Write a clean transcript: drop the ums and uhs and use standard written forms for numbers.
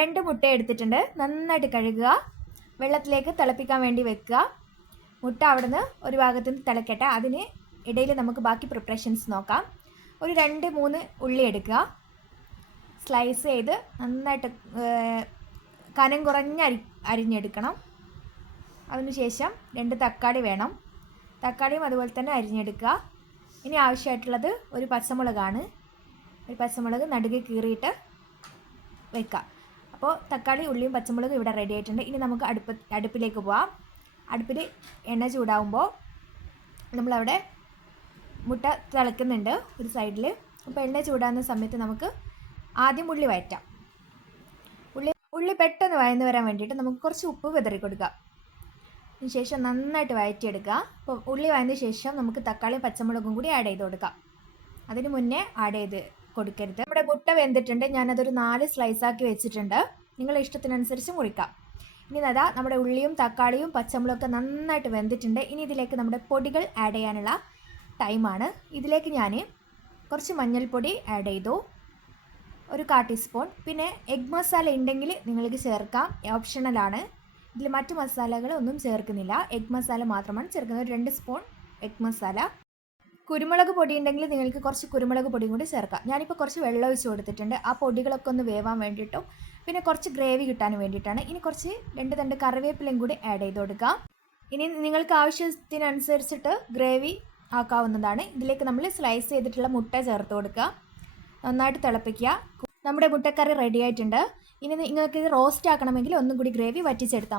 2 മുട്ട എടുത്തിട്ടുണ്ട്. നന്നായിട്ട് കഴുകുക, വെള്ളത്തിലേക്ക് തിളപ്പിക്കാൻ വേണ്ടി വെക്കുക. മുട്ട അവിടുന്ന് ഒരു ഭാഗത്ത് നിന്ന് തിളക്കട്ടെ. അതിന് ഇടയിൽ നമുക്ക് ബാക്കി പ്രിപ്പറേഷൻസ് നോക്കാം. ഒരു 2-3 ഉള്ളി എടുക്കുക, സ്ലൈസ് ചെയ്ത് നന്നായിട്ട് കനം കുറഞ്ഞ് അരിഞ്ഞെടുക്കണം. അതിനുശേഷം 2 തക്കാളി വേണം, തക്കാളിയും അതുപോലെ തന്നെ അരിഞ്ഞെടുക്കുക. ഇനി ആവശ്യമായിട്ടുള്ളത് ഒരു പച്ചമുളകാണ്. ഒരു പച്ചമുളക് നടുകെ കീറിയിട്ട് വെക്കുക. അപ്പോൾ തക്കാളി, ഉള്ളിയും പച്ചമുളകും ഇവിടെ റെഡി ആയിട്ടുണ്ട്. ഇനി നമുക്ക് അടുപ്പിലേക്ക് പോവാം. അടുപ്പിൽ എണ്ണ ചൂടാവുമ്പോൾ നമ്മളവിടെ മുട്ട തിളക്കുന്നുണ്ട് ഒരു സൈഡിൽ. അപ്പോൾ എണ്ണ ചൂടാകുന്ന സമയത്ത് നമുക്ക് ആദ്യം ഉള്ളി വഴറ്റാം. ഉള്ളി പെട്ടെന്ന് വഴന്ന് വരാൻ വേണ്ടിയിട്ട് നമുക്ക് കുറച്ച് ഉപ്പ് വിതറി കൊടുക്കാം. അതിനുശേഷം നന്നായിട്ട് വഴറ്റിയെടുക്കുക. അപ്പോൾ ഉള്ളി വഴന്ന ശേഷം നമുക്ക് തക്കാളിയും പച്ചമുളകും കൂടി ആഡ് ചെയ്ത് കൊടുക്കാം. അതിന് മുന്നേ ആഡ് ചെയ്ത് കൊടുക്കരുത്. നമ്മുടെ മുട്ട വെന്തിട്ടുണ്ട്. ഞാനതൊരു 4 സ്ലൈസാക്കി വെച്ചിട്ടുണ്ട്. നിങ്ങളുടെ ഇഷ്ടത്തിനനുസരിച്ച് മുറിക്കാം. ഇനി അതാ നമ്മുടെ ഉള്ളിയും തക്കാളിയും പച്ചമുളകൊക്കെ നന്നായിട്ട് വെന്തിട്ടുണ്ട്. ഇനി ഇതിലേക്ക് നമ്മുടെ പൊടികൾ ആഡ് ചെയ്യാനുള്ള ടൈമാണ്. ഇതിലേക്ക് ഞാൻ കുറച്ച് മഞ്ഞൾപ്പൊടി ആഡ് ചെയ്തു, ഒരു 1/4 ടീസ്പൂൺ. പിന്നെ എഗ് മസാല ഉണ്ടെങ്കിൽ നിങ്ങൾക്ക് ചേർക്കാം, ഓപ്ഷണലാണ്. ഇതിൽ മറ്റു മസാലകളൊന്നും ചേർക്കുന്നില്ല, എഗ് മസാല മാത്രമാണ് ചേർക്കുന്നത്. ഒരു 2 സ്പൂൺ എഗ് മസാല. കുരുമുളക് പൊടി ഉണ്ടെങ്കിൽ നിങ്ങൾക്ക് കുറച്ച് കുരുമുളക് പൊടിയും കൂടി ചേർക്കാം. ഞാനിപ്പോൾ കുറച്ച് വെള്ളം ഒഴിച്ച് കൊടുത്തിട്ടുണ്ട്, ആ പൊടികളൊക്കെ ഒന്ന് വേവാൻ വേണ്ടിയിട്ടും പിന്നെ കുറച്ച് ഗ്രേവി കിട്ടാൻ വേണ്ടിയിട്ടാണ്. ഇനി കുറച്ച് 2 തണ്ട് കറിവേപ്പിലയും കൂടി ആഡ് ചെയ്ത് കൊടുക്കാം. ഇനി നിങ്ങൾക്ക് ആവശ്യത്തിനനുസരിച്ചിട്ട് ഗ്രേവി ആക്കാവുന്നതാണ്. ഇതിലേക്ക് നമ്മൾ സ്ലൈസ് ചെയ്തിട്ടുള്ള മുട്ട ചേർത്ത് കൊടുക്കുക, നന്നായിട്ട് തിളപ്പിക്കുക. നമ്മുടെ മുട്ടക്കറി റെഡി ആയിട്ടുണ്ട്. ഇനി നിങ്ങൾക്ക് ഇത് റോസ്റ്റ് ആക്കണമെങ്കിൽ ഒന്നും കൂടി ഗ്രേവി വറ്റിച്ചെടുത്താൽ മതി.